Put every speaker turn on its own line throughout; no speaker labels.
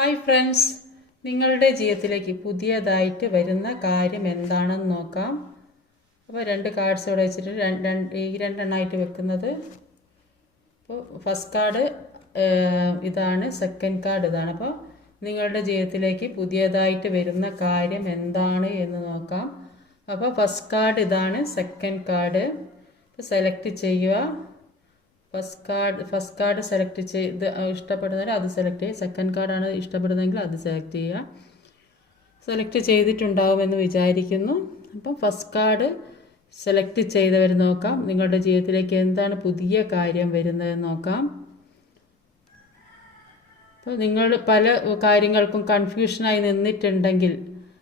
Hi friends. നിങ്ങളുടെ ജീവിതത്തിലേക്ക് പുതിയതായിട്ട് വരുന്ന കാര്യം എന്താണെന്ന് നോക്കാം. അപ്പോൾ രണ്ട് കാർഡ്സ് ഇവിടെ വെച്ചിട്ട് രണ്ട് ഈ രണ്ടെണ്ണമായിട്ട് വെക്കുന്നത്. അപ്പോൾ ഫസ്റ്റ് കാർഡ് ഇതാണ്. സെക്കൻഡ് കാർഡ് ഇതാണ്. അപ്പോൾ നിങ്ങളുടെ ജീവിതത്തിലേക്ക് പുതിയതായിട്ട് വരുന്ന കാര്യം എന്താണ് എന്ന് നോക്കാം. അപ്പോൾ ഫസ്റ്റ് കാർഡ് ഇതാണ്. സെക്കൻഡ് കാർഡ് സെലക്ട് ചെയ്യുക. First card first card select ചെയ്ത് ഇഷ്ടപ്പെടുന്നവർ അത് സെലക്ട് ചെയ്യുക. സെക്കൻഡ് കാർഡാണ് ഇഷ്ടപ്പെടുന്നതെങ്കിൽ അത് സെലക്ട് ചെയ്യുക. സെലക്ട് ചെയ്തിട്ടുണ്ടാവുമെന്ന് വിചാരിക്കുന്നു. അപ്പം ഫസ്റ്റ് കാർഡ് സെലക്ട് ചെയ്തവർ നോക്കാം. നിങ്ങളുടെ ജീവിതത്തിലേക്ക് എന്താണ് പുതിയ കാര്യം വരുന്നതെന്ന് നോക്കാം. അപ്പോൾ നിങ്ങൾ പല കാര്യങ്ങൾക്കും കൺഫ്യൂഷനായി നിന്നിട്ടുണ്ടെങ്കിൽ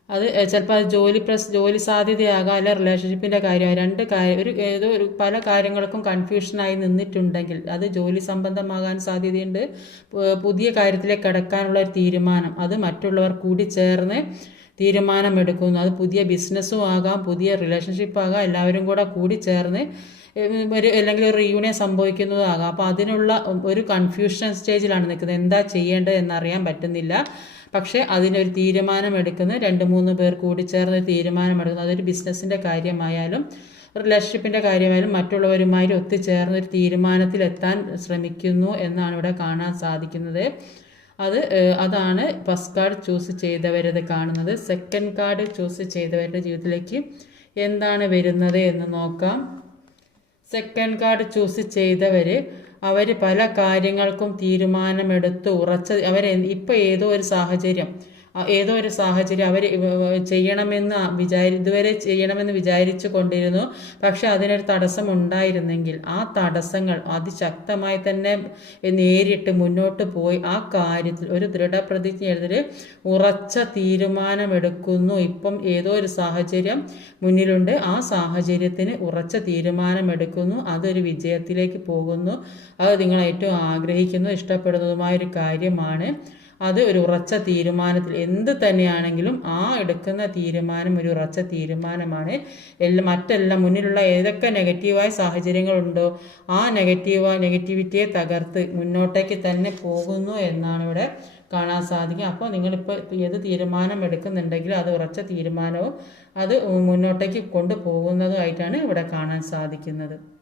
അത് ചിലപ്പോൾ അത് ജോലി പ്രസ് ജോലി സാധ്യതയാകാം അല്ല റിലേഷൻഷിപ്പിന്റെ കാര്യം. രണ്ട് കാര്യം ഒരു ഏതോ ഒരു പല കാര്യങ്ങൾക്കും കൺഫ്യൂഷനായി നിന്നിട്ടുണ്ടെങ്കിൽ അത് ജോലി സംബന്ധമാകാൻ സാധ്യതയുണ്ട്. പുതിയ കാര്യത്തിലേക്ക് കടക്കാനുള്ള ഒരു തീരുമാനം. അത് മറ്റുള്ളവർ കൂടി ചേർന്ന് തീരുമാനമെടുക്കുന്നു. അത് പുതിയ ബിസിനസ്സും ആകാം പുതിയ റിലേഷൻഷിപ്പ് ആകാം എല്ലാവരും കൂടെ കൂടി ചേർന്ന് ഒരു അല്ലെങ്കിൽ ഒരു റീയൂണിയൻ സംഭവിക്കുന്നതാകാം. അപ്പോൾ അതിനുള്ള ഒരു കൺഫ്യൂഷൻ സ്റ്റേജിലാണ് നിൽക്കുന്നത്. എന്താ ചെയ്യേണ്ടത് എന്നറിയാൻ പറ്റുന്നില്ല. പക്ഷേ അതിനൊരു തീരുമാനം എടുക്കുന്നത് രണ്ട് മൂന്ന് പേർ കൂടി ചേർന്ന് തീരുമാനമെടുക്കുന്നത് അതൊരു ബിസിനസ്സിന്റെ കാര്യമായാലും റിലേഷൻഷിപ്പിന്റെ കാര്യമായാലും മറ്റുള്ളവരുമായി ഒത്തുചേർന്ന് ഒരു തീരുമാനത്തിലെത്താൻ ശ്രമിക്കുന്നു എന്നാണ് ഇവിടെ കാണാൻ സാധിക്കുന്നത്. അത് അതാണ് ഫസ്റ്റ് കാർഡ് ചൂസ് ചെയ്തവരത് കാണുന്നത്. സെക്കൻഡ് കാർഡ് ചൂസ് ചെയ്തവരുടെ ജീവിതത്തിലേക്ക് എന്താണ് വരുന്നത് എന്ന് നോക്കാം. സെക്കൻഡ് കാർഡ് ചൂസ് ചെയ്തവർ അവർ പല കാര്യങ്ങൾക്കും തീരുമാനമെടുത്ത് ഉറച്ച അവർ ഇപ്പോൾ ഏതോ ഒരു സാഹചര്യം ഏതോ ഒരു സാഹചര്യം അവർ ചെയ്യണമെന്ന് വിചാരി ഇതുവരെ ചെയ്യണമെന്ന് വിചാരിച്ചു കൊണ്ടിരുന്നു. പക്ഷെ അതിനൊരു തടസ്സം ഉണ്ടായിരുന്നെങ്കിൽ ആ തടസ്സങ്ങൾ അതിശക്തമായി തന്നെ നേരിട്ട് മുന്നോട്ട് പോയി. ആ കാര്യത്തിൽ ഒരു ദൃഢപ്രതിജ്ഞ എടുത്തിട്ട് ഉറച്ച തീരുമാനമെടുക്കുന്നു. ഇപ്പം ഏതോ ഒരു സാഹചര്യം മുന്നിലുണ്ട്. ആ സാഹചര്യത്തിന് ഉറച്ച തീരുമാനമെടുക്കുന്നു. അതൊരു വിജയത്തിലേക്ക് പോകുന്നു. അത് നിങ്ങൾ ഏറ്റവും ആഗ്രഹിക്കുന്നു ഇഷ്ടപ്പെടുന്നതുമായ ഒരു കാര്യമാണ്. അത് ഒരു ഉറച്ച തീരുമാനത്തിൽ എന്ത് തന്നെയാണെങ്കിലും ആ എടുക്കുന്ന തീരുമാനം ഒരു ഉറച്ച തീരുമാനമാണ്. എല്ലാം മറ്റെല്ലാം മുന്നിലുള്ള ഏതൊക്കെ നെഗറ്റീവായ സാഹചര്യങ്ങളുണ്ടോ ആ നെഗറ്റീവ് നെഗറ്റിവിറ്റിയെ തകർത്ത് മുന്നോട്ടേക്ക് തന്നെ പോകുന്നു എന്നാണ് ഇവിടെ കാണാൻ സാധിക്കും അപ്പോൾ നിങ്ങളിപ്പോൾ ഏത് തീരുമാനം എടുക്കുന്നുണ്ടെങ്കിൽ അത് ഉറച്ച തീരുമാനവും അത് മുന്നോട്ടേക്ക് കൊണ്ടുപോകുന്നതുമായിട്ടാണ് ഇവിടെ കാണാൻ സാധിക്കുന്നത്.